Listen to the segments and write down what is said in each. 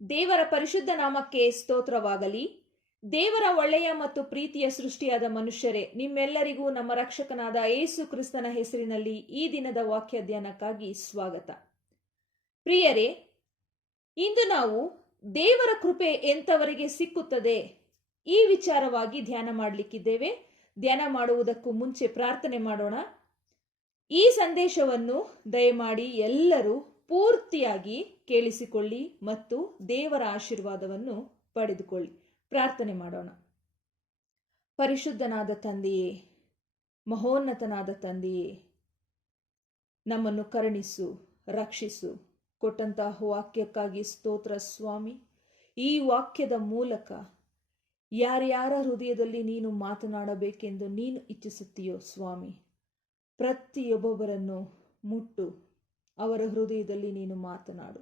ದೇವರ ಪರಿಶುದ್ಧ ನಾಮಕ್ಕೆ ಸ್ತೋತ್ರವಾಗಲಿ. ದೇವರ ಒಳ್ಳೆಯ ಮತ್ತು ಪ್ರೀತಿಯ ಸೃಷ್ಟಿಯಾದ ಮನುಷ್ಯರೇ, ನಿಮ್ಮೆಲ್ಲರಿಗೂ ನಮ್ಮ ರಕ್ಷಕನಾದ ಯೇಸು ಕ್ರಿಸ್ತನ ಹೆಸರಿನಲ್ಲಿ ಈ ದಿನದ ವಾಕ್ಯ ಧ್ಯಾನಕ್ಕಾಗಿ ಸ್ವಾಗತ. ಪ್ರಿಯರೇ, ಇಂದು ನಾವು ದೇವರ ಕೃಪೆ ಎಂತವರಿಗೆ ಸಿಕ್ಕುತ್ತದೆ ಈ ವಿಚಾರವಾಗಿ ಧ್ಯಾನ ಮಾಡಲಿಕ್ಕಿದ್ದೇವೆ. ಧ್ಯಾನ ಮಾಡುವುದಕ್ಕೂ ಮುಂಚೆ ಪ್ರಾರ್ಥನೆ ಮಾಡೋಣ. ಈ ಸಂದೇಶವನ್ನು ದಯಮಾಡಿ ಎಲ್ಲರೂ ಪೂರ್ತಿಯಾಗಿ ಕೇಳಿಸಿಕೊಳ್ಳಿ ಮತ್ತು ದೇವರ ಆಶೀರ್ವಾದವನ್ನು ಪಡೆದುಕೊಳ್ಳಿ. ಪ್ರಾರ್ಥನೆ ಮಾಡೋಣ. ಪರಿಶುದ್ಧನಾದ ತಂದೆಯೇ, ಮಹೋನ್ನತನಾದ ತಂದೆಯೇ, ನಮ್ಮನ್ನು ಕರುಣಿಸು, ರಕ್ಷಿಸು. ಕೊಟ್ಟಂತಹ ವಾಕ್ಯಕ್ಕಾಗಿ ಸ್ತೋತ್ರ ಸ್ವಾಮಿ. ಈ ವಾಕ್ಯದ ಮೂಲಕ ಯಾರ್ಯಾರ ಹೃದಯದಲ್ಲಿ ನೀನು ಮಾತನಾಡಬೇಕೆಂದು ನೀನು ಇಚ್ಛಿಸುತ್ತೀಯೋ ಸ್ವಾಮಿ, ಪ್ರತಿಯೊಬ್ಬೊಬ್ಬರನ್ನು ಮುಟ್ಟು, ಅವರ ಹೃದಯದಲ್ಲಿ ನೀನು ಮಾತನಾಡು.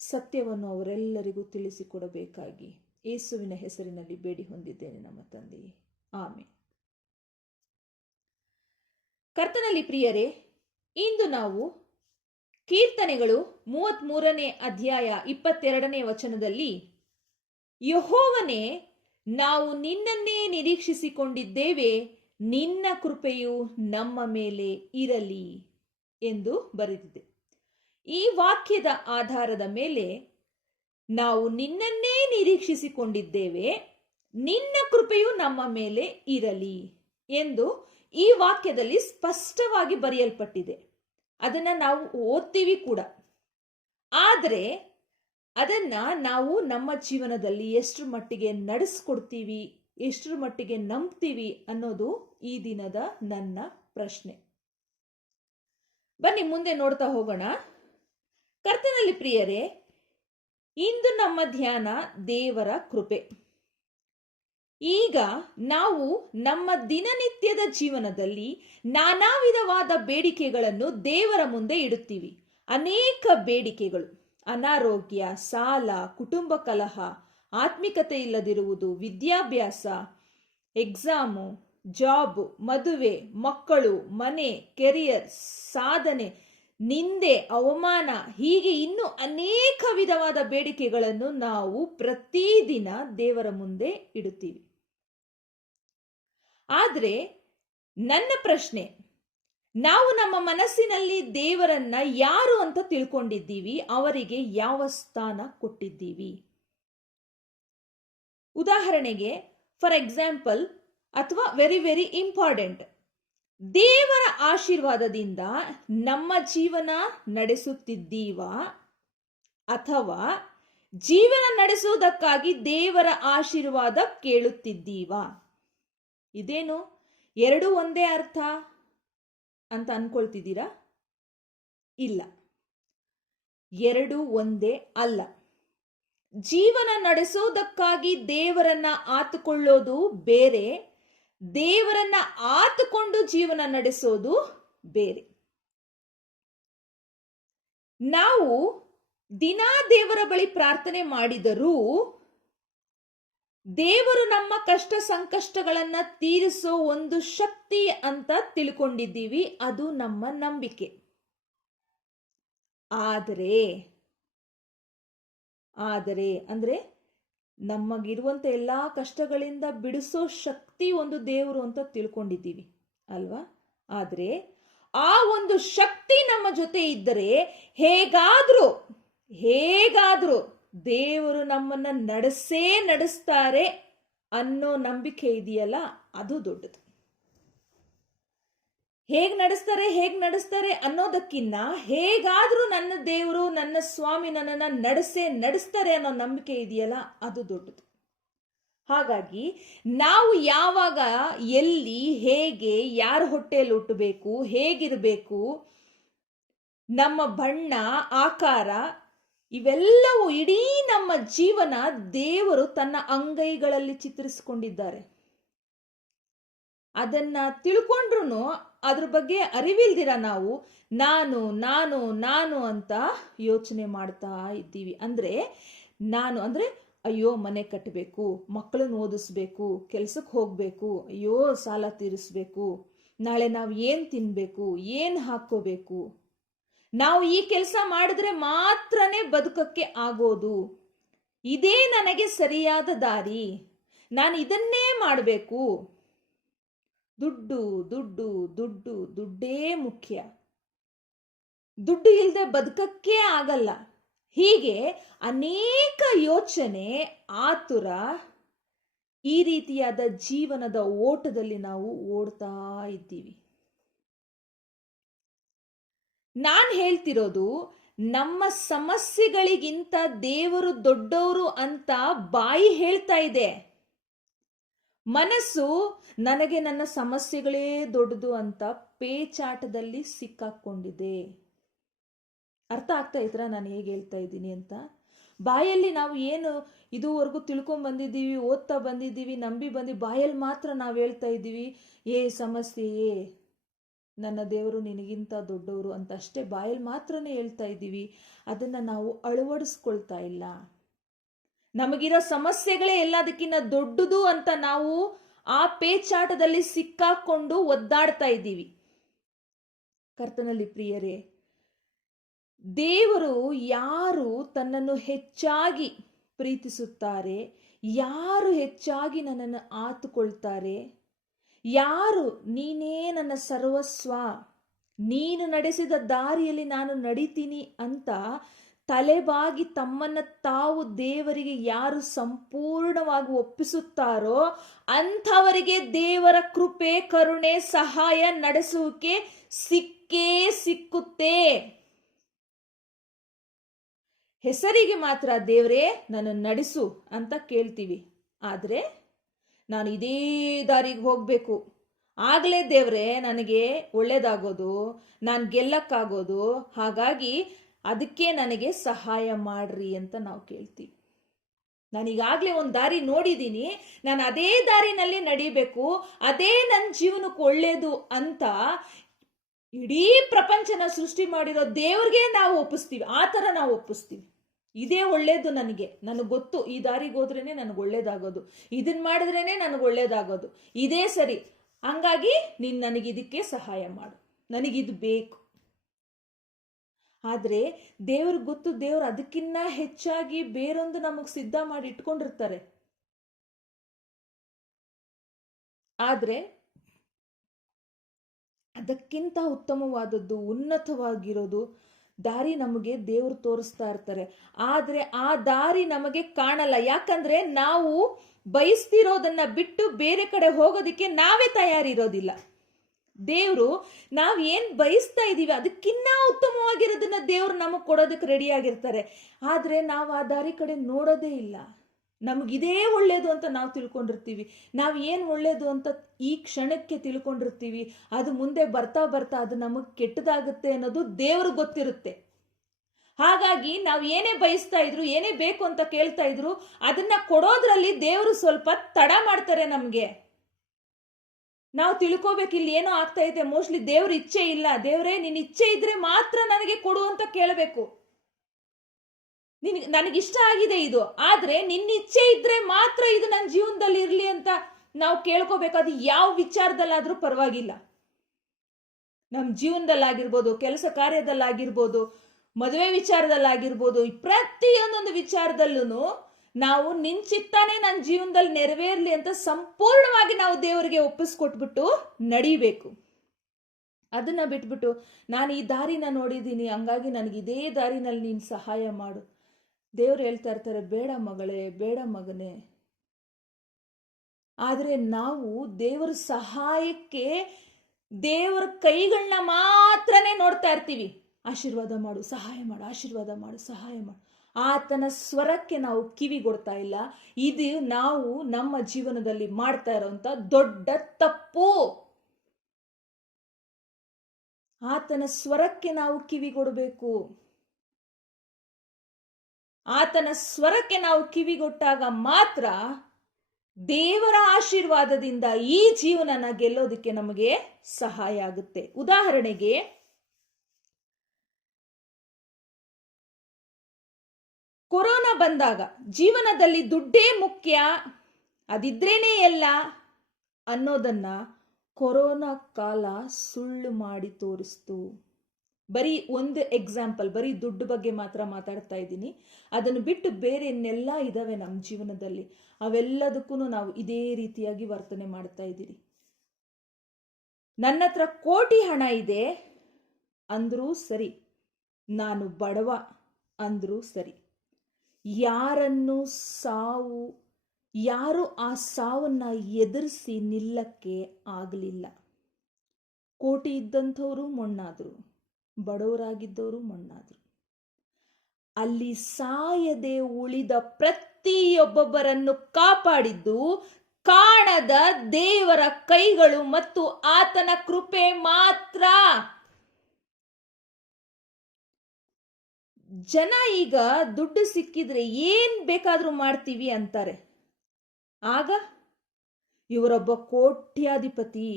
ಸತ್ಯವನ್ನು ಅವರೆಲ್ಲರಿಗೂ ತಿಳಿಸಿಕೊಡಬೇಕಾಗಿ ಯೇಸುವಿನ ಹೆಸರಿನಲ್ಲಿ ಬೇಡಿ ಹೊಂದಿದ್ದೇನೆ ನಮ್ಮ ತಂದೆಯೇ, ಆಮೆನ್. ಕರ್ತನಲ್ಲಿ ಪ್ರಿಯರೇ, ಇಂದು ನಾವು ಕೀರ್ತನೆಗಳು 33ನೇ ಅಧ್ಯಾಯ 22ನೇ ವಚನದಲ್ಲಿ, ಯೆಹೋವನೇ, ನಾವು ನಿನ್ನನ್ನೇ ನಿರೀಕ್ಷಿಸಿಕೊಂಡಿದ್ದೇವೆ, ನಿನ್ನ ಕೃಪೆಯು ನಮ್ಮ ಮೇಲೆ ಇರಲಿ ಎಂದು ಬರೆದಿದೆ. ಈ ವಾಕ್ಯದ ಆಧಾರದ ಮೇಲೆ ನಾವು ನಿನ್ನನ್ನೇ ನಿರೀಕ್ಷಿಸಿಕೊಂಡಿದ್ದೇವೆ, ನಿನ್ನ ಕೃಪೆಯು ನಮ್ಮ ಮೇಲೆ ಇರಲಿ ಎಂದು ಈ ವಾಕ್ಯದಲ್ಲಿ ಸ್ಪಷ್ಟವಾಗಿ ಬರೆಯಲ್ಪಟ್ಟಿದೆ. ಅದನ್ನ ನಾವು ಓದ್ತೀವಿ ಕೂಡ. ಆದರೆ ಅದನ್ನ ನಾವು ನಮ್ಮ ಜೀವನದಲ್ಲಿ ಎಷ್ಟರ ಮಟ್ಟಿಗೆ ನಡೆಸ್ಕೊಡ್ತೀವಿ, ಎಷ್ಟರ ಮಟ್ಟಿಗೆ ನಂಬ್ತೀವಿ ಅನ್ನೋದು ಈ ದಿನದ ನನ್ನ ಪ್ರಶ್ನೆ. ಬನ್ನಿ ಮುಂದೆ ನೋಡ್ತಾ ಹೋಗೋಣ. ಕರ್ತನಲ್ಲಿ ಪ್ರಿಯರೇ, ಇಂದು ನಮ್ಮ ಧ್ಯಾನ ದೇವರ ಕೃಪೆ. ಈಗ ನಾವು ನಮ್ಮ ದಿನನಿತ್ಯದ ಜೀವನದಲ್ಲಿ ನಾನಾ ವಿಧವಾದ ಬೇಡಿಕೆಗಳನ್ನು ದೇವರ ಮುಂದೆ ಇಡುತ್ತೀವಿ. ಅನೇಕ ಬೇಡಿಕೆಗಳು: ಅನಾರೋಗ್ಯ, ಸಾಲ, ಕುಟುಂಬ ಕಲಹ, ಆತ್ಮಿಕತೆ ಇಲ್ಲದಿರುವುದು, ವಿದ್ಯಾಭ್ಯಾಸ, ಎಕ್ಸಾಮು, ಜಾಬ್, ಮದುವೆ, ಮಕ್ಕಳು, ಮನೆ, ಕೆರಿಯರ್, ಸಾಧನೆ, ನಿಂದೆ, ಅವಮಾನ, ಹೀಗೆ ಇನ್ನು ಅನೇಕ ವಿಧವಾದ ಬೇಡಿಕೆಗಳನ್ನು ನಾವು ಪ್ರತಿದಿನ ದೇವರ ಮುಂದೆ ಇಡುತ್ತೀವಿ. ಆದರೆ ನನ್ನ ಪ್ರಶ್ನೆ, ನಾವು ನಮ್ಮ ಮನಸ್ಸಿನಲ್ಲಿ ದೇವರನ್ನ ಯಾರು ಅಂತ ತಿಳ್ಕೊಂಡಿದ್ದೀವಿ? ಅವರಿಗೆ ಯಾವ ಸ್ಥಾನ ಕೊಟ್ಟಿದ್ದೀವಿ? ಉದಾಹರಣೆಗೆ, ಫಾರ್ ಎಕ್ಸಾಂಪಲ್, ಅಥವಾ ವೆರಿ ವೆರಿ ಇಂಪಾರ್ಟೆಂಟ್, ದೇವರ ಆಶೀರ್ವಾದದಿಂದ ನಮ್ಮ ಜೀವನ ನಡೆಸುತ್ತಿದ್ದೀವಾ ಅಥವಾ ಜೀವನ ನಡೆಸುವುದಕ್ಕಾಗಿ ದೇವರ ಆಶೀರ್ವಾದ ಕೇಳುತ್ತಿದ್ದೀವಾ? ಇದೇನು ಎರಡು ಒಂದೇ ಅರ್ಥ ಅಂತ ಅನ್ಕೊಳ್ತಿದ್ದೀರಾ? ಇಲ್ಲ, ಎರಡು ಒಂದೇ ಅಲ್ಲ. ಜೀವನ ನಡೆಸೋದಕ್ಕಾಗಿ ದೇವರನ್ನ ಆತುಕೊಳ್ಳೋದು ಬೇರೆ, ದೇವರನ್ನ ಆತುಕೊಂಡು ಜೀವನ ನಡೆಸೋದು ಬೇರೆ. ನಾವು ದಿನಾ ದೇವರ ಬಳಿ ಪ್ರಾರ್ಥನೆ ಮಾಡಿದರೂ ದೇವರು ನಮ್ಮ ಕಷ್ಟ ಸಂಕಷ್ಟಗಳನ್ನ ತೀರಿಸೋ ಒಂದು ಶಕ್ತಿ ಅಂತ ತಿಳ್ಕೊಂಡಿದ್ದೀವಿ, ಅದು ನಮ್ಮ ನಂಬಿಕೆ. ಆದರೆ ಅಂದ್ರೆ ನಮಗಿರುವಂತ ಎಲ್ಲಾ ಕಷ್ಟಗಳಿಂದ ಬಿಡಿಸೋ ಶಕ್ತಿ ಒಂದು ದೇವರು ಅಂತ ತಿಳ್ಕೊಂಡಿದ್ದೀವಿ ಅಲ್ವಾ? ಆದ್ರೆ ಆ ಒಂದು ಶಕ್ತಿ ನಮ್ಮ ಜೊತೆ ಇದ್ದರೆ ಹೇಗಾದ್ರೂ ದೇವರು ನಮ್ಮನ್ನ ನಡೆಸ್ತಾರೆ ಅನ್ನೋ ನಂಬಿಕೆ ಇದೆಯಲ್ಲ, ಅದು ದೊಡ್ಡದು. ಹೇಗ್ ನಡೆಸ್ತಾರೆ ಅನ್ನೋದಕ್ಕಿಂತ ಹೇಗಾದ್ರೂ ನನ್ನ ದೇವರು, ನನ್ನ ಸ್ವಾಮಿ ನನ್ನನ್ನ ನಡೆಸ್ತಾರೆ ಅನ್ನೋ ನಂಬಿಕೆ ಇದೆಯಲ್ಲ, ಅದು ದೊಡ್ಡದು. ಹಾಗಾಗಿ ನಾವು ಯಾವಾಗ, ಎಲ್ಲಿ, ಹೇಗೆ, ಯಾರ ಹೊಟ್ಟೆಯಲ್ಲಿ ಹುಟ್ಟಬೇಕು, ಹೇಗಿರಬೇಕು, ನಮ್ಮ ಬಣ್ಣ, ಆಕಾರ, ಇವೆಲ್ಲವೂ ಇಡೀ ನಮ್ಮ ಜೀವನ ದೇವರು ತನ್ನ ಅಂಗೈಗಳಲ್ಲಿ ಚಿತ್ರಿಸಿಕೊಂಡಿದ್ದಾರೆ. ಅದನ್ನ ತಿಳ್ಕೊಂಡ್ರು ಅದ್ರ ಬಗ್ಗೆ ಅರಿವಿಲ್ದಿರ ನಾವು ನಾನು ಅಂತ ಯೋಚನೆ ಮಾಡ್ತಾ ಇದ್ದೀವಿ. ಅಂದ್ರೆ ಅಯ್ಯೋ, ಮನೆ ಕಟ್ಟಬೇಕು, ಮಕ್ಕಳನ್ನ ಓದಿಸ್ಬೇಕು, ಕೆಲ್ಸಕ್ಕೆ ಹೋಗ್ಬೇಕು, ಅಯ್ಯೋ ಸಾಲ ತೀರಿಸ್ಬೇಕು, ನಾಳೆ ನಾವು ಏನ್ ತಿನ್ಬೇಕು, ಏನ್ ಹಾಕೋಬೇಕು, ನಾವು ಈ ಕೆಲಸ ಮಾಡಿದ್ರೆ ಮಾತ್ರನೇ ಬದುಕಕ್ಕೆ ಆಗೋದು, ಇದೇ ನನಗೆ ಸರಿಯಾದ ದಾರಿ, ನಾನು ಇದನ್ನೇ ಮಾಡಬೇಕು. ದುಡ್ಡು ದುಡ್ಡು ದುಡ್ಡು ದುಡ್ಡೇ ಮುಖ್ಯ, ದುಡ್ಡು ಇಲ್ಲದೆ ಬದುಕಕ್ಕೆ ಆಗಲ್ಲ. ಹೀಗೆ ಅನೇಕ ಯೋಚನೆ, ಆತುರ, ಈ ರೀತಿಯಾದ ಜೀವನದ ಓಟದಲ್ಲಿ ನಾವು ಓಡ್ತಾ ಇದ್ದೀವಿ. ನಾನು ಹೇಳ್ತಿರೋದು, ನಮ್ಮ ಸಮಸ್ಯೆಗಳಿಗಿಂತ ದೇವರು ದೊಡ್ಡವರು ಅಂತ ಬಾಯಿ ಹೇಳ್ತಾ ಇದೆ. ಮನಸ್ಸು ನನಗೆ ನನ್ನ ಸಮಸ್ಯೆಗಳೇ ದೊಡ್ಡದು ಅಂತ ಪೇಚಾಟದಲ್ಲಿ ಸಿಕ್ಕಾಕೊಂಡಿದೆ. ಅರ್ಥ ಆಗ್ತಾ ಇದ್ರ ನಾನು ಹೇಗೆ ಹೇಳ್ತಾ ಇದ್ದೀನಿ ಅಂತ? ಬಾಯಲ್ಲಿ ನಾವು ಏನು ಇದುವರೆಗೂ ತಿಳ್ಕೊಂಡ್ ಬಂದಿದ್ದೀವಿ, ಓದ್ತಾ ಬಂದಿದ್ದೀವಿ, ನಂಬಿ ಬಾಯಲ್ಲಿ ಮಾತ್ರ ನಾವು ಹೇಳ್ತಾ ಇದ್ದೀವಿ, ಸಮಸ್ಯೆ, ನನ್ನ ದೇವರು ನಿನಗಿಂತ ದೊಡ್ಡವರು ಅಂತ ಅಷ್ಟೇ ಬಾಯಲ್ಲಿ ಮಾತ್ರನೇ ಹೇಳ್ತಾ ಇದ್ದೀವಿ. ಅದನ್ನ ನಾವು ಅಳವಡಿಸ್ಕೊಳ್ತಾ ಇಲ್ಲ. ನಮಗಿರೋ ಸಮಸ್ಯೆಗಳೇ ಎಲ್ಲದಕ್ಕಿಂತ ದೊಡ್ಡದು ಅಂತ ನಾವು ಆ ಪೇಚಾಟದಲ್ಲಿ ಸಿಕ್ಕಾಕೊಂಡು ಒದ್ದಾಡ್ತಾ ಇದ್ದೀವಿ. ಕರ್ತನಲ್ಲಿ ಪ್ರಿಯರೇ, ದೇವರು ಯಾರು ತನ್ನನ್ನು ಹೆಚ್ಚಾಗಿ ಪ್ರೀತಿಸುತ್ತಾರೆ, ಯಾರು ಹೆಚ್ಚಾಗಿ ನನ್ನನ್ನು ಆತುಕೊಳ್ತಾರೆ, ಯಾರು ನೀನೇ ನನ್ನ ಸರ್ವಸ್ವ, ನೀನು ನಡೆಸಿದ ದಾರಿಯಲ್ಲಿ ನಾನು ನಡಿತೀನಿ ಅಂತ ತಲೆಬಾಗಿ ತಮ್ಮನ್ನ ತಾವು ದೇವರಿಗೆ ಯಾರು ಸಂಪೂರ್ಣವಾಗಿ ಒಪ್ಪಿಸುತ್ತಾರೋ ಅಂಥವರಿಗೆ ದೇವರ ಕೃಪೆ, ಕರುಣೆ, ಸಹಾಯ, ನಡೆಸುವಿಕೆ ಸಿಕ್ಕೇ ಸಿಕ್ಕುತ್ತೆ. ಹೆಸರಿಗೆ ಮಾತ್ರ ದೇವರೇ ನನ್ನ ನಡೆಸು ಅಂತ ಕೇಳ್ತೀವಿ. ಆದ್ರೆ ನಾನು ಇದೇ ದಾರಿಗೆ ಹೋಗ್ಬೇಕು, ಆಗ್ಲೇ ದೇವ್ರೆ ನನಗೆ ಒಳ್ಳೇದಾಗೋದು, ನಾನು ಗೆಲ್ಲಕ್ಕಾಗೋದು, ಹಾಗಾಗಿ ಅದಕ್ಕೆ ನನಗೆ ಸಹಾಯ ಮಾಡ್ರಿ ಅಂತ ನಾವು ಕೇಳ್ತೀವಿ. ನಾನೀಗಾಗ್ಲೇ ಒಂದು ದಾರಿ ನೋಡಿದ್ದೀನಿ, ನಾನು ಅದೇ ದಾರಿನಲ್ಲಿ ನಡಿಬೇಕು, ಅದೇ ನನ್ನ ಜೀವನಕ್ಕೆ ಒಳ್ಳೇದು ಅಂತ ಇಡೀ ಪ್ರಪಂಚನ ಸೃಷ್ಟಿ ಮಾಡಿರೋ ದೇವ್ರಿಗೆ ನಾವು ಒಪ್ಪಿಸ್ತೀವಿ. ಆ ಥರ ನಾವು ಒಪ್ಪಿಸ್ತೀವಿ. ಇದೇ ಒಳ್ಳೇದು ನನಗೆ ಗೊತ್ತು, ಈ ದಾರಿಗೆ ಹೋದ್ರೇನೆ ನನಗೆ ಒಳ್ಳೇದಾಗೋದು, ಇದನ್ನ ಮಾಡಿದ್ರೇನೆ ನನಗೆ ಒಳ್ಳೇದಾಗೋದು, ಇದೇ ಸರಿ, ಹಂಗಾಗಿ ನೀನು ನನಗೆ ಇದಕ್ಕೆ ಸಹಾಯ ಮಾಡು, ನನಗಿದು ಬೇಕು. ಆದ್ರೆ ದೇವ್ರಿಗೆ ಗೊತ್ತು, ದೇವ್ರು ಅದಕ್ಕಿನ್ನ ಹೆಚ್ಚಾಗಿ ಬೇರೊಂದು ನಮಗ್ ಸಿದ್ಧ ಮಾಡಿ ಇಟ್ಕೊಂಡಿರ್ತಾರೆ. ಆದ್ರೆ ಅದಕ್ಕಿಂತ ಉತ್ತಮವಾದದ್ದು, ಉನ್ನತವಾಗಿರೋದು ದಾರಿ ನಮಗೆ ದೇವರು ತೋರಿಸ್ತಾ ಇರ್ತಾರೆ. ಆದ್ರೆ ಆ ದಾರಿ ನಮಗೆ ಕಾಣಲ್ಲ. ಯಾಕಂದ್ರೆ ನಾವು ಬಯಸ್ತಿರೋದನ್ನ ಬಿಟ್ಟು ಬೇರೆ ಕಡೆ ಹೋಗೋದಿಕ್ಕೆ ನಾವೇ ತಯಾರಿರೋದಿಲ್ಲ. ದೇವ್ರು ನಾವ್ ಏನ್ ಬಯಸ್ತಾ ಇದೀವಿ ಅದಕ್ಕಿನ್ನ ಉತ್ತಮವಾಗಿರೋದನ್ನ ದೇವ್ರು ನಮಗ್ ಕೊಡೋದಕ್ಕೆ ರೆಡಿ ಆಗಿರ್ತಾರೆ. ಆದ್ರೆ ನಾವು ಆ ದಾರಿ ಕಡೆ ನೋಡೋದೇ ಇಲ್ಲ. ನಮಗಿದೇ ಒಳ್ಳೇದು ಅಂತ ನಾವು ತಿಳ್ಕೊಂಡಿರ್ತೀವಿ. ನಾವು ಏನು ಒಳ್ಳೇದು ಅಂತ ಈ ಕ್ಷಣಕ್ಕೆ ತಿಳ್ಕೊಂಡಿರ್ತೀವಿ. ಅದು ಮುಂದೆ ಬರ್ತಾ ಬರ್ತಾ ಅದು ನಮಗೆ ಕೆಟ್ಟದಾಗುತ್ತೆ ಅನ್ನೋದು ದೇವ್ರಿಗೆ ಗೊತ್ತಿರುತ್ತೆ. ಹಾಗಾಗಿ ನಾವು ಏನೇ ಬಯಸ್ತಾ ಇದ್ರು, ಏನೇ ಬೇಕು ಅಂತ ಕೇಳ್ತಾ ಇದ್ರು, ಅದನ್ನ ಕೊಡೋದ್ರಲ್ಲಿ ದೇವರು ಸ್ವಲ್ಪ ತಡ ಮಾಡ್ತಾರೆ. ನಮ್ಗೆ ನಾವು ತಿಳ್ಕೋಬೇಕು, ಇಲ್ಲಿ ಏನೋ ಆಗ್ತಾ ಇದೆ, ಮೋಸ್ಟ್ಲಿ ದೇವ್ರ ಇಚ್ಛೆ ಇಲ್ಲ. ದೇವ್ರೇ ನಿನ್ ಇಚ್ಛೆ ಇದ್ರೆ ಮಾತ್ರ ನನಗೆ ಕೊಡು ಅಂತ ಕೇಳಬೇಕು. ನನಗಿಷ್ಟ ಆಗಿದೆ ಇದು, ಆದ್ರೆ ನಿನ್ನ ಇಚ್ಛೆ ಇದ್ರೆ ಮಾತ್ರ ಇದು ನನ್ನ ಜೀವನದಲ್ಲಿ ಇರ್ಲಿ ಅಂತ ನಾವು ಕೇಳ್ಕೋಬೇಕು. ಅದು ಯಾವ ವಿಚಾರದಲ್ಲಾದ್ರೂ ಪರವಾಗಿಲ್ಲ. ನಮ್ಮ ಜೀವನದಲ್ಲಾಗಿರ್ಬೋದು, ಕೆಲಸ ಕಾರ್ಯದಲ್ಲಾಗಿರ್ಬೋದು, ಮದುವೆ ವಿಚಾರದಲ್ಲಾಗಿರ್ಬೋದು, ಪ್ರತಿಯೊಂದೊಂದು ವಿಚಾರದಲ್ಲೂ ನಾವು ನಿನ್ ಚಿತ್ತಾನೆ ನನ್ನ ಜೀವನದಲ್ಲಿ ನೆರವೇರ್ಲಿ ಅಂತ ಸಂಪೂರ್ಣವಾಗಿ ನಾವು ದೇವರಿಗೆ ಒಪ್ಪಿಸ್ಕೊಟ್ಬಿಟ್ಟು ನಡಿಬೇಕು. ಅದನ್ನ ಬಿಟ್ಬಿಟ್ಟು ನಾನು ಈ ದಾರಿನ ನೋಡಿದ್ದೀನಿ, ಹಂಗಾಗಿ ನನಗೆ ಇದೇ ದಾರಿನಲ್ಲಿ ನೀನು ಸಹಾಯ ಮಾಡು. ದೇವ್ರು ಹೇಳ್ತಾ ಇರ್ತಾರೆ, ಬೇಡ ಮಗಳೇ, ಬೇಡ ಮಗನೇ. ಆದ್ರೆ ನಾವು ದೇವರ ಸಹಾಯಕ್ಕೆ ದೇವರ ಕೈಗಳನ್ನ ಮಾತ್ರನೇ ನೋಡ್ತಾ ಇರ್ತೀವಿ. ಆಶೀರ್ವಾದ ಮಾಡು, ಸಹಾಯ ಮಾಡು, ಆಶೀರ್ವಾದ ಮಾಡು, ಸಹಾಯ ಮಾಡು. ಆತನ ಸ್ವರಕ್ಕೆ ನಾವು ಕಿವಿಗೊಡ್ತಾ ಇಲ್ಲ. ಇದು ನಾವು ನಮ್ಮ ಜೀವನದಲ್ಲಿ ಮಾಡ್ತಾ ಇರೋಂಥ ದೊಡ್ಡ ತಪ್ಪು. ಆತನ ಸ್ವರಕ್ಕೆ ನಾವು ಕಿವಿಗೊಡಬೇಕು. ಆತನ ಸ್ವರಕ್ಕೆ ನಾವು ಕಿವಿಗೊಟ್ಟಾಗ ಮಾತ್ರ ದೇವರ ಆಶೀರ್ವಾದದಿಂದ ಈ ಜೀವನನ ಗೆಲ್ಲೋದಕ್ಕೆ ನಮಗೆ ಸಹಾಯ ಆಗುತ್ತೆ. ಉದಾಹರಣೆಗೆ, ಕೊರೋನಾ ಬಂದಾಗ ಜೀವನದಲ್ಲಿ ದುಡ್ಡೇ ಮುಖ್ಯ, ಅದಿದ್ರೇನೆ ಎಲ್ಲ ಅನ್ನೋದನ್ನ ಕೊರೋನಾ ಕಾಲ ಸುಳ್ಳು ಮಾಡಿ ತೋರಿಸ್ತು. ಬರೀ ಒಂದು ಎಕ್ಸಾಂಪಲ್, ಬರೀ ದುಡ್ಡು ಬಗ್ಗೆ ಮಾತ್ರ ಮಾತಾಡ್ತಾ ಇದ್ದೀನಿ. ಅದನ್ನು ಬಿಟ್ಟು ಬೇರೆ ಇನ್ನೆಲ್ಲ ಇದಾವೆ ನಮ್ಮ ಜೀವನದಲ್ಲಿ. ಅವೆಲ್ಲದಕ್ಕೂ ನಾವು ಇದೇ ರೀತಿಯಾಗಿ ವರ್ತನೆ ಮಾಡ್ತಾ ಇದ್ದೀರಿ. ನನ್ನ ಹತ್ರ ಕೋಟಿ ಹಣ ಇದೆ ಅಂದ್ರೂ ಸರಿ, ನಾನು ಬಡವ ಅಂದ್ರೂ ಸರಿ, ಯಾರು ಆ ಸಾವನ್ನ ಎದುರಿಸಿ ನಿಲ್ಲಕ್ಕೆ ಆಗಲಿಲ್ಲ. ಕೋಟಿ ಇದ್ದಂಥವರು ಮಣ್ಣಾದ್ರು, ಬಡವರಾಗಿದ್ದವರು ಮಣ್ಣಾದ್ರು. ಅಲ್ಲಿ ಸಾಯದೆ ಉಳಿದ ಪ್ರತಿಯೊಬ್ಬೊಬ್ಬರನ್ನು ಕಾಪಾಡಿದ್ದು ಕಾಣದ ದೇವರ ಕೈಗಳು ಮತ್ತು ಆತನ ಕೃಪೆ ಮಾತ್ರ. ಜನ ಈಗ ದುಡ್ಡು ಸಿಕ್ಕಿದ್ರೆ ಏನ್ ಬೇಕಾದ್ರೂ ಮಾಡ್ತೀವಿ ಅಂತಾರೆ. ಆಗ ಇವರೊಬ್ಬ ಕೋಟ್ಯಾಧಿಪತಿ,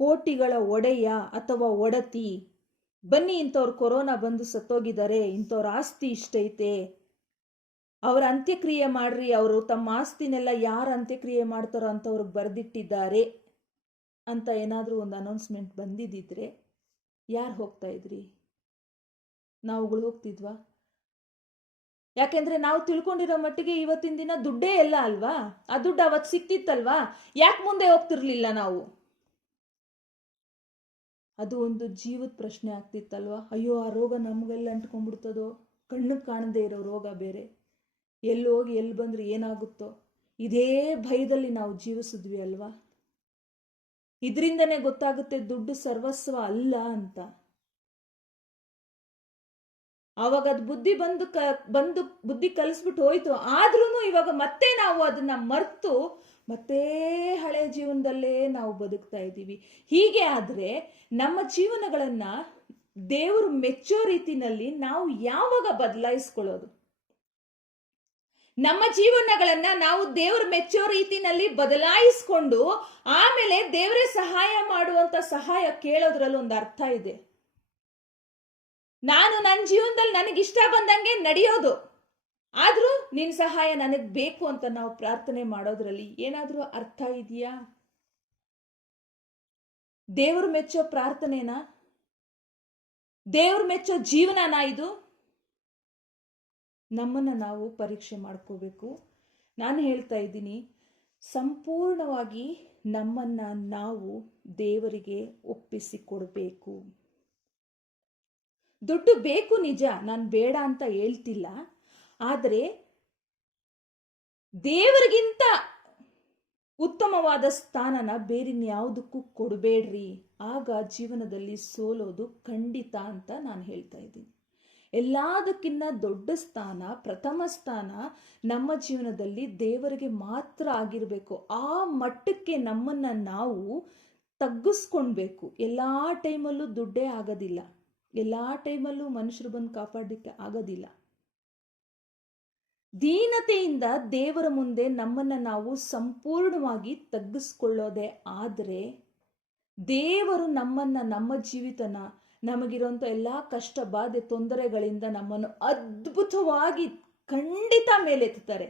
ಕೋಟಿಗಳ ಒಡೆಯ ಅಥವಾ ಒಡತಿ, ಬನ್ನಿ ಇಂಥವ್ರು ಕೊರೋನಾ ಬಂದು ಸತ್ತೋಗಿದ್ದಾರೆ, ಇಂಥವ್ರ ಆಸ್ತಿ ಇಷ್ಟೈತೆ, ಅವರ ಅಂತ್ಯಕ್ರಿಯೆ ಮಾಡ್ರಿ, ಅವರು ತಮ್ಮ ಆಸ್ತಿನೆಲ್ಲ ಯಾರು ಅಂತ್ಯಕ್ರಿಯೆ ಮಾಡ್ತಾರೋ ಅಂತವ್ರಿಗೆ ಬರೆದಿಟ್ಟಿದ್ದಾರೆ ಅಂತ ಏನಾದರೂ ಒಂದು ಅನೌನ್ಸ್ಮೆಂಟ್ ಬಂದಿದ್ದಿದ್ರೆ ಯಾರು ಹೋಗ್ತಾ ಇದ್ರಿ? ನಾವುಗಳು ಹೋಗ್ತಿದ್ವಾ? ಯಾಕೆಂದ್ರೆ ನಾವು ತಿಳ್ಕೊಂಡಿರೋ ಮಟ್ಟಿಗೆ ಇವತ್ತಿನ ದಿನ ದುಡ್ಡೇ ಎಲ್ಲ ಅಲ್ವಾ. ಆ ದುಡ್ಡು ಅವತ್ತು ಸಿಕ್ತಿತ್ತಲ್ವಾ, ಯಾಕೆ ಮುಂದೆ ಹೋಗ್ತಿರ್ಲಿಲ್ಲ ನಾವು? ಅದು ಒಂದು ಜೀವದ ಪ್ರಶ್ನೆ ಆಗ್ತಿತ್ತಲ್ವಾ. ಅಯ್ಯೋ, ಆ ರೋಗ ನಮಗೆಲ್ಲ ಅಂಟ್ಕೊಂಡ್ಬಿಡ್ತದೋ, ಕಣ್ಣಿಗೆ ಕಾಣದೇ ಇರೋ ರೋಗ ಬೇರೆ, ಎಲ್ಲಿ ಹೋಗಿ ಎಲ್ಲಿ ಬಂದ್ರೆ ಏನಾಗುತ್ತೋ, ಇದೇ ಭಯದಲ್ಲಿ ನಾವು ಜೀವಿಸಿದ್ವಿ ಅಲ್ವಾ. ಇದರಿಂದನೇ ಗೊತ್ತಾಗುತ್ತೆ ದುಡ್ಡು ಸರ್ವಸ್ವ ಅಲ್ಲ ಅಂತ. ಆವಾಗ ಅದು ಬುದ್ಧಿ ಕಲಿಸ್ಬಿಟ್ಟು ಹೋಯ್ತು. ಆದ್ರೂ ಇವಾಗ ಮತ್ತೆ ನಾವು ಅದನ್ನ ಮರ್ತು ಮತ್ತೆ ಹಳೆ ಜೀವನದಲ್ಲೇ ನಾವು ಬದುಕ್ತಾ ಇದ್ದೀವಿ. ಹೀಗೆ ಆದ್ರೆ ನಮ್ಮ ಜೀವನಗಳನ್ನ ದೇವರು ಮೆಚ್ಚೋ ರೀತಿನಲ್ಲಿ ನಾವು ಯಾವಾಗ ಬದಲಾಯಿಸ್ಕೊಳ್ಳೋದು? ನಮ್ಮ ಜೀವನಗಳನ್ನ ನಾವು ದೇವರು ಮೆಚ್ಚೋ ರೀತಿನಲ್ಲಿ ಬದಲಾಯಿಸ್ಕೊಂಡು ಆಮೇಲೆ ದೇವರೇ ಸಹಾಯ ಮಾಡುವಂತ ಸಹಾಯ ಕೇಳೋದ್ರಲ್ಲಿ ಒಂದು ಅರ್ಥ ಇದೆ. ನಾನು ನನ್ನ ಜೀವನದಲ್ಲಿ ನನಗಿಷ್ಟ ಬಂದಂಗೆ ನಡೆಯೋದು, ಆದ್ರೂ ನಿನ್ ಸಹಾಯ ನನಗ್ ಬೇಕು ಅಂತ ನಾವು ಪ್ರಾರ್ಥನೆ ಮಾಡೋದ್ರಲ್ಲಿ ಏನಾದ್ರೂ ಅರ್ಥ ಇದೆಯಾ? ದೇವರು ಮೆಚ್ಚೋ ಪ್ರಾರ್ಥನೆನಾ? ದೇವ್ರು ಮೆಚ್ಚೋ ಜೀವನನಾ ಇದು? ನಮ್ಮನ್ನ ನಾವು ಪರೀಕ್ಷೆ ಮಾಡ್ಕೋಬೇಕು. ನಾನು ಹೇಳ್ತಾ ಇದ್ದೀನಿ, ಸಂಪೂರ್ಣವಾಗಿ ನಮ್ಮನ್ನ ನಾವು ದೇವರಿಗೆ ಒಪ್ಪಿಸಿಕೊಡ್ಬೇಕು. ದುಡ್ಡು ಬೇಕು ನಿಜ, ನಾನು ಬೇಡ ಅಂತ ಹೇಳ್ತಿಲ್ಲ. ಆದರೆ ದೇವರಿಗಿಂತ ಉತ್ತಮವಾದ ಸ್ಥಾನನ ಬೇರಿನ್ಯಾವುದಕ್ಕೂ ಕೊಡಬೇಡ್ರಿ. ಆಗ ಜೀವನದಲ್ಲಿ ಸೋಲೋದು ಖಂಡಿತ ಅಂತ ನಾನು ಹೇಳ್ತಾ ಇದ್ದೀನಿ. ಎಲ್ಲದಕ್ಕಿಂತ ದೊಡ್ಡ ಸ್ಥಾನ, ಪ್ರಥಮ ಸ್ಥಾನ ನಮ್ಮ ಜೀವನದಲ್ಲಿ ದೇವರಿಗೆ ಮಾತ್ರ ಆಗಿರಬೇಕು. ಆ ಮಟ್ಟಕ್ಕೆ ನಮ್ಮನ್ನ ನಾವು ತಗ್ಗಿಸ್ಕೊಳ್ಬೇಕು. ಎಲ್ಲಾ ಟೈಮಲ್ಲೂ ದುಡ್ಡೇ ಆಗೋದಿಲ್ಲ, ಎಲ್ಲಾ ಟೈಮಲ್ಲೂ ಮನುಷ್ಯರು ಬಂದು ಕಾಪಾಡಲಿಕ್ಕೆ ಆಗೋದಿಲ್ಲ. ದೀನತೆಯಿಂದ ದೇವರ ಮುಂದೆ ನಮ್ಮನ್ನ ನಾವು ಸಂಪೂರ್ಣವಾಗಿ ತಗ್ಗಿಸ್ಕೊಳ್ಳೋದೇ ಆದರೆ ದೇವರು ನಮ್ಮನ್ನ, ನಮ್ಮ ಜೀವಿತನ, ನಮಗಿರುವಂತ ಎಲ್ಲಾ ಕಷ್ಟ, ಬಾಧೆ, ತೊಂದರೆಗಳಿಂದ ನಮ್ಮನ್ನು ಅದ್ಭುತವಾಗಿ ಖಂಡಿತ ಮೇಲೆತ್ತಾರೆ.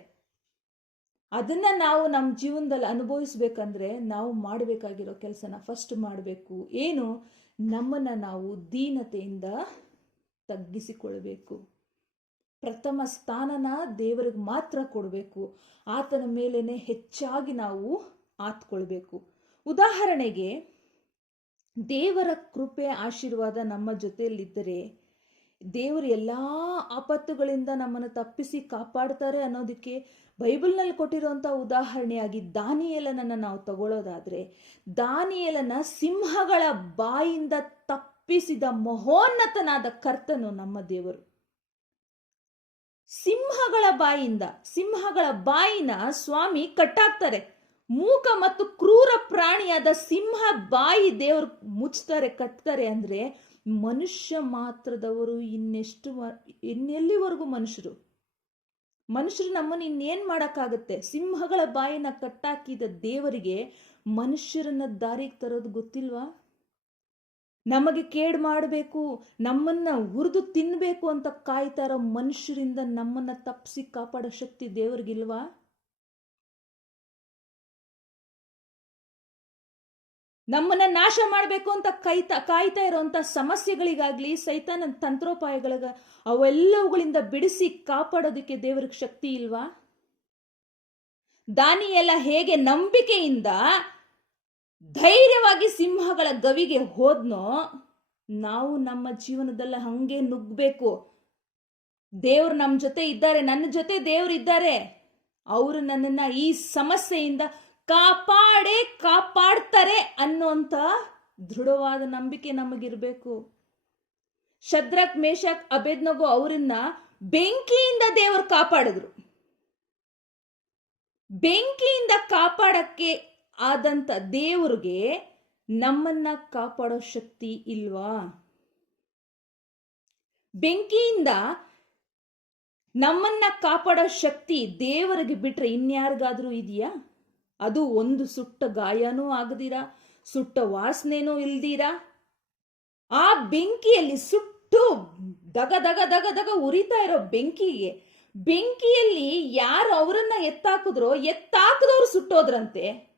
ಅದನ್ನ ನಾವು ನಮ್ಮ ಜೀವನದಲ್ಲಿ ಅನುಭವಿಸ್ಬೇಕಂದ್ರೆ ನಾವು ಮಾಡಬೇಕಾಗಿರೋ ಕೆಲಸನ ಫಸ್ಟ್ ಮಾಡಬೇಕು. ಏನು? ನಮ್ಮನ್ನ ನಾವು ದೀನತೆಯಿಂದ ತಗ್ಗಿಸಿಕೊಳ್ಬೇಕು. ಪ್ರಥಮ ಸ್ಥಾನನ ದೇವರಿಗೆ ಮಾತ್ರ ಕೊಡಬೇಕು. ಆತನ ಮೇಲೇನೆ ಹೆಚ್ಚಾಗಿ ನಾವು ಆತ್ಕೊಳ್ಬೇಕು. ಉದಾಹರಣೆಗೆ, ದೇವರ ಕೃಪೆ, ಆಶೀರ್ವಾದ ನಮ್ಮ ಜೊತೆಯಲ್ಲಿದ್ದರೆ ದೇವರು ಎಲ್ಲಾ ಆಪತ್ತುಗಳಿಂದ ನಮ್ಮನ್ನು ತಪ್ಪಿಸಿ ಕಾಪಾಡ್ತಾರೆ ಅನ್ನೋದಕ್ಕೆ ಬೈಬಲ್ನಲ್ಲಿ ಕೊಟ್ಟಿರುವಂತ ಉದಾಹರಣೆಯಾಗಿ ದಾನಿಯೇಲನನ್ನ ನಾವು ತಗೊಳ್ಳೋದಾದ್ರೆ, ದಾನಿಯೇಲನ ಸಿಂಹಗಳ ಬಾಯಿಂದ ತಪ್ಪಿಸಿದ ಮಹೋನ್ನತನಾದ ಕರ್ತನು ನಮ್ಮ ದೇವರು. ಸಿಂಹಗಳ ಬಾಯಿನ ಸ್ವಾಮಿ ಕಟ್ಟಾಕ್ತಾರೆ. ಮೂಕ ಮತ್ತು ಕ್ರೂರ ಪ್ರಾಣಿಯಾದ ಸಿಂಹ ಬಾಯಿ ದೇವರು ಮುಚ್ತಾರೆ, ಕಟ್ತಾರೆ. ಅಂದ್ರೆ ಮನುಷ್ಯ ಮಾತ್ರದವರು ಇನ್ನೆಲ್ಲಿವರೆಗೂ ಮನುಷ್ಯರು ನಮ್ಮನ್ನು ಇನ್ನೇನ್ ಮಾಡಕ್ಕಾಗತ್ತೆ? ಸಿಂಹಗಳ ಬಾಯಿನ ಕಟ್ಟಾಕಿದ ದೇವರಿಗೆ ಮನುಷ್ಯರನ್ನ ದಾರಿಗೆ ತರೋದು ಗೊತ್ತಿಲ್ವಾ? ನಮಗೆ ಕೇಡು ಮಾಡಬೇಕು, ನಮ್ಮನ್ನ ಹುರಿದು ತಿನ್ಬೇಕು ಅಂತ ಕಾಯ್ತಾ ಇರೋ ಮನುಷ್ಯರಿಂದ ನಮ್ಮನ್ನ ತಪ್ಪಿಸಿ ಕಾಪಾಡೋ ಶಕ್ತಿ ದೇವರಿಗಿಲ್ವಾ? ನಮ್ಮನ್ನ ನಾಶ ಮಾಡಬೇಕು ಅಂತ ಕಾಯ್ತಾ ಇರುವಂತ ಸಮಸ್ಯೆಗಳಿಗಾಗ್ಲಿ, ಸೈತಾನ ತಂತ್ರೋಪಾಯಗಳಿಗ ಅವೆಲ್ಲವುಗಳಿಂದ ಬಿಡಿಸಿ ಕಾಪಾಡೋದಕ್ಕೆ ದೇವರಿಗೆ ಶಕ್ತಿ ಇಲ್ವಾ? ದಾನಿಯೇಲ ಹೇಗೆ ನಂಬಿಕೆಯಿಂದ ಧೈರ್ಯವಾಗಿ ಸಿಂಹಗಳ ಗವಿಗೆ ಹೋದ್ನೋ, ನಾವು ನಮ್ಮ ಜೀವನದಲ್ಲಿ ಹಂಗೆ ನುಗ್ಬೇಕು. ದೇವ್ರು ನಮ್ಮ ಜೊತೆ ಇದ್ದಾರೆ, ನನ್ನ ಜೊತೆ ದೇವ್ರು ಇದ್ದಾರೆ, ಅವರು ನನ್ನನ್ನ ಈ ಸಮಸ್ಯೆಯಿಂದ ಕಾಪಾಡ್ತಾರೆ ಅನ್ನುವಂತ ದೃಢವಾದ ನಂಬಿಕೆ ನಮಗಿರ್ಬೇಕು. ಶದ್ರಕ್, ಮೇಷಕ್, ಅಬೇದ್ನಗೋ ಅವರನ್ನ ಬೆಂಕಿಯಿಂದ ದೇವರು ಕಾಪಾಡಿದ್ರು. ಬೆಂಕಿಯಿಂದ ಕಾಪಾಡಕ್ಕೆ ಆದಂತ ದೇವರಿಗೆ ನಮ್ಮನ್ನ ಕಾಪಾಡೋ ಶಕ್ತಿ ಇಲ್ವಾ? ಬೆಂಕಿಯಿಂದ ನಮ್ಮನ್ನ ಕಾಪಾಡೋ ಶಕ್ತಿ ದೇವರಿಗೆ ಬಿಟ್ರೆ ಇನ್ಯಾರಿಗಾದ್ರೂ ಇದೆಯಾ? ಅದು ಒಂದು ಸುಟ್ಟ ಗಾಯನೂ ಆಗದಿರಾ, ಸುಟ್ಟ ವಾಸನೆನೂ ಇಲ್ದಿರಾ, ಆ ಬೆಂಕಿಯಲ್ಲಿ ಸುಟ್ಟು ದಗ ದಗ ದಗ ದಗ ಉರಿತಾ ಇರೋ ಬೆಂಕಿಯಲ್ಲಿ ಯಾರು ಅವರನ್ನ ಎತ್ತಾಕದವ್ರು ಸುಟ್ಟೋದ್ರಂತೆ.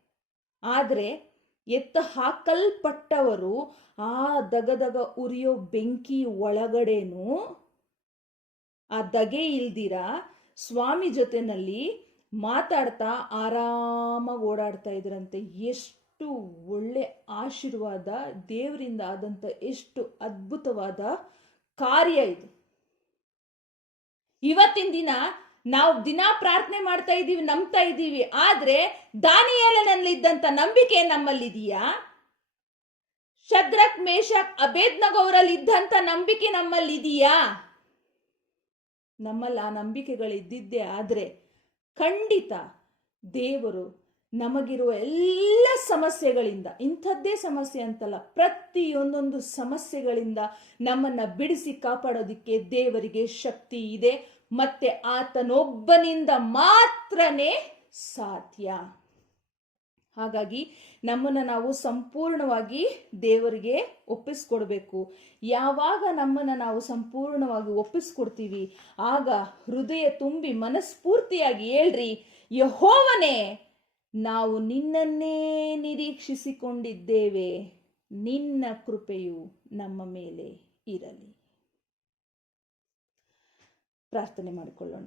ಆದ್ರೆ ಹಾಕಲ್ಪಟ್ಟವರು ಆ ದಗದಗ ಉರಿಯೋ ಬೆಂಕಿ ಒಳಗಡೆನು ಆ ದಗೆ ಇಲ್ದಿರ ಸ್ವಾಮಿ ಜೊತೆನಲ್ಲಿ ಮಾತಾಡ್ತಾ ಆರಾಮಾಗಿ ಓಡಾಡ್ತಾ ಇದ್ರಂತೆ. ಎಷ್ಟು ಒಳ್ಳೆ ಆಶೀರ್ವಾದ ದೇವರಿಂದ ಆದಂತ ಎಷ್ಟು ಅದ್ಭುತವಾದ ಕಾರ್ಯ ಇದು. ಇವತ್ತಿನ ದಿನ ನಾವು ದಿನಾ ಪ್ರಾರ್ಥನೆ ಮಾಡ್ತಾ ಇದ್ದೀವಿ, ನಂಬ್ತಾ ಇದ್ದೀವಿ, ಆದ್ರೆ ದಾನಿಯೇಲನಲ್ಲಿದ್ದಂತ ನಂಬಿಕೆ ನಮ್ಮಲ್ಲಿದೆಯಾ? ಶದ್ರಕ್, ಮೇಷಕ್, ಅಬೇದ್ನಗೋ ಅವರಲ್ಲಿ ಇದ್ದಂತ ನಂಬಿಕೆ ನಮ್ಮಲ್ಲಿದೆಯಾ? ನಮ್ಮಲ್ಲಿ ಆ ನಂಬಿಕೆಗಳಿದ್ದಿದ್ದೇ ಆದ್ರೆ ಖಂಡಿತ ದೇವರು ನಮಗಿರುವ ಎಲ್ಲ ಸಮಸ್ಯೆಗಳಿಂದ, ಇಂಥದ್ದೇ ಸಮಸ್ಯೆ ಅಂತಲ್ಲ, ಪ್ರತಿಯೊಂದೊಂದು ಸಮಸ್ಯೆಗಳಿಂದ ನಮ್ಮನ್ನ ಬಿಡಿಸಿ ಕಾಪಾಡೋದಿಕ್ಕೆ ದೇವರಿಗೆ ಶಕ್ತಿ ಇದೆ. ಮತ್ತೆ ಆತನೊಬ್ಬನಿಂದ ಮಾತ್ರನೇ ಸಾಧ್ಯ. ಹಾಗಾಗಿ ನಮ್ಮನ್ನ ನಾವು ಸಂಪೂರ್ಣವಾಗಿ ದೇವರಿಗೆ ಒಪ್ಪಿಸ್ಕೊಡ್ಬೇಕು. ಯಾವಾಗ ನಮ್ಮನ್ನ ನಾವು ಸಂಪೂರ್ಣವಾಗಿ ಒಪ್ಪಿಸ್ಕೊಡ್ತೀವಿ, ಆಗ ಹೃದಯ ತುಂಬಿ ಮನಸ್ಫೂರ್ತಿಯಾಗಿ ಹೇಳ್ರಿ, ಯೆಹೋವನೇ, ನಾವು ನಿನ್ನನ್ನೇ ನಿರೀಕ್ಷಿಸಿಕೊಂಡಿದ್ದೇವೆ, ನಿನ್ನ ಕೃಪೆಯು ನಮ್ಮ ಮೇಲೆ ಇರಲಿ. ಪ್ರಾರ್ಥನೆ ಮಾಡಿಕೊಳ್ಳೋಣ.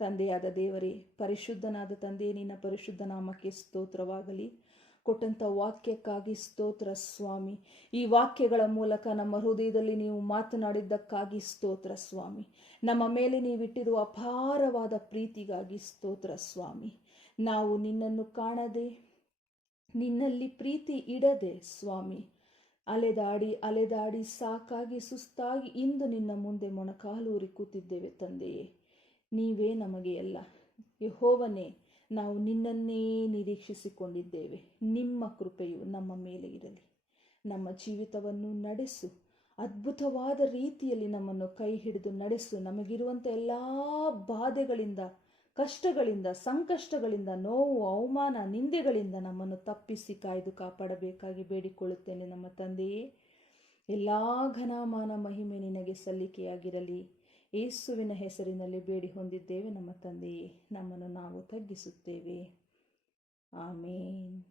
ತಂದೆಯಾದ ದೇವರೇ, ಪರಿಶುದ್ಧನಾದ ತಂದೆ, ನಿನ್ನ ಪರಿಶುದ್ಧ ನಾಮಕ್ಕೆ ಸ್ತೋತ್ರವಾಗಲಿ. ಕೊಟ್ಟಂತ ವಾಕ್ಯಕ್ಕಾಗಿ ಸ್ತೋತ್ರ ಸ್ವಾಮಿ. ಈ ವಾಕ್ಯಗಳ ಮೂಲಕ ನಮ್ಮ ಹೃದಯದಲ್ಲಿ ನೀವು ಮಾತನಾಡಿದ್ದಕ್ಕಾಗಿ ಸ್ತೋತ್ರ ಸ್ವಾಮಿ. ನಮ್ಮ ಮೇಲೆ ನೀವಿಟ್ಟಿರುವ ಅಪಾರವಾದ ಪ್ರೀತಿಗಾಗಿ ಸ್ತೋತ್ರ ಸ್ವಾಮಿ. ನಾವು ನಿನ್ನನ್ನು ಕಾಣದೆ, ನಿನ್ನಲ್ಲಿ ಪ್ರೀತಿ ಇಡದೆ ಸ್ವಾಮಿ ಅಲೆದಾಡಿ ಸಾಕಾಗಿ ಸುಸ್ತಾಗಿ ಇಂದು ನಿನ್ನ ಮುಂದೆ ಮೊಣಕಾಲೂರಿ ಕೂತಿದ್ದೇವೆ ತಂದೆಯೇ. ನೀವೇ ನಮಗೆ ಎಲ್ಲ. ಯೆಹೋವನೇ, ನಾವು ನಿನ್ನನ್ನೇ ನಿರೀಕ್ಷಿಸಿಕೊಂಡಿದ್ದೇವೆ. ನಿಮ್ಮ ಕೃಪೆಯು ನಮ್ಮ ಮೇಲೆ ಇರಲಿ. ನಮ್ಮ ಜೀವಿತವನ್ನು ನಡೆಸು. ಅದ್ಭುತವಾದ ರೀತಿಯಲ್ಲಿ ನಮ್ಮನ್ನು ಕೈ ಹಿಡಿದು ನಡೆಸು. ನಮಗಿರುವಂಥ ಎಲ್ಲ ಬಾಧೆಗಳಿಂದ, ಕಷ್ಟಗಳಿಂದ, ಸಂಕಷ್ಟಗಳಿಂದ, ನೋವು, ಅವಮಾನ, ನಿಂದೆಗಳಿಂದ ನಮ್ಮನ್ನು ತಪ್ಪಿಸಿ ಕಾಯ್ದು ಕಾಪಾಡಬೇಕಾಗಿ ಬೇಡಿಕೊಳ್ಳುತ್ತೇನೆ ನಮ್ಮ ತಂದೆಯೇ. ಎಲ್ಲ ಘನಮಾನ ಮಹಿಮೆ ನಿನಗೆ ಸಲ್ಲಿಕೆಯಾಗಿರಲಿ. ಯೇಸುವಿನ ಹೆಸರಿನಲ್ಲಿ ಬೇಡಿ ಹೊಂದಿದ್ದೇವೆ ನಮ್ಮ ತಂದೆಯೇ. ನಮ್ಮನ್ನು ನಾವು ತಗ್ಗಿಸುತ್ತೇವೆ. ಆಮೇನ್.